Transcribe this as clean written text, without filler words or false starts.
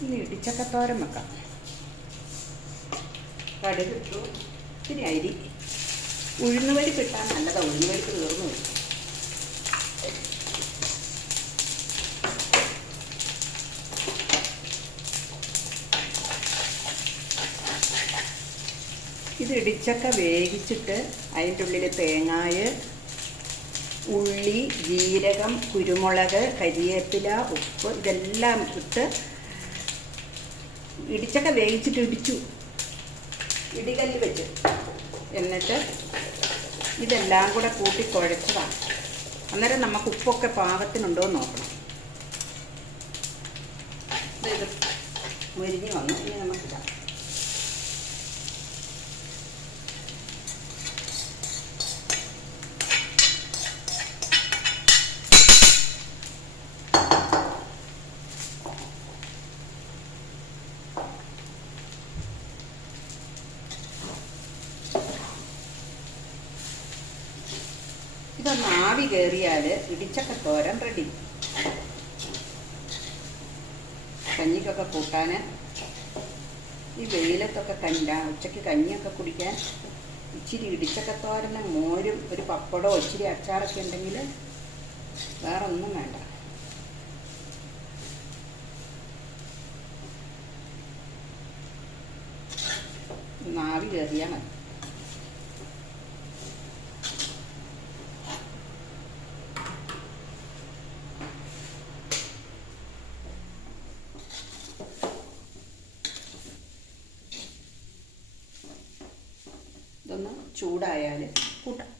ഇനി ഇടിച്ചക്കത്തോരൻ വെക്കാം. കടുകിട്ടു, ഇത്തിരി അരി. ഉഴുന്നുപരിപ്പ് ഇട്ടാൽ നല്ലതാണ്, ഉഴുന്നുപരിപ്പ് തീർന്നു വരും. ഇത് ഇടിച്ചക്ക വേവിച്ചിട്ട് അതിൻ്റെ ഉള്ളിൽ തേങ്ങായ, ഉള്ളി, ജീരകം, കുരുമുളക്, കരിവേപ്പില, ഉപ്പ് ഇതെല്ലാം ഇട്ട് ഇടിച്ചക്ക വേവിച്ചിട്ട് ഇടിച്ചു, ഇടികല്ല് വെച്ച്. എന്നിട്ട് ഇതെല്ലാം കൂടെ കൂട്ടി കുഴച്ചതാണ്. അന്നേരം നമുക്ക് ഉപ്പൊക്കെ പാകത്തിനുണ്ടോ എന്ന് നോക്കണം. ഇത് മുരിഞ്ഞ് വന്നു. ഇനി നമുക്കിടാം. ഇതൊന്ന് ആവി കയറിയാൽ ഇടിച്ചക്കത്തോരൻ റെഡി. കഞ്ഞിക്കൊക്കെ കൂട്ടാൻ, ഈ വെയിലത്തൊക്കെ ഉച്ചയ്ക്ക് കഞ്ഞിയൊക്കെ കുടിക്കാൻ ഇച്ചിരി ഇടിച്ചക്കത്തോരനും മോരും ഒരു പപ്പടമോ ഇച്ചിരി അച്ചാറൊക്കെ ഉണ്ടെങ്കിൽ വേറെ ഒന്നും വേണ്ട. ഒന്ന് ആവി കയറിയാൽ മതി. ഇതൊന്ന് ചൂടായാൽ കൂട്ടാം.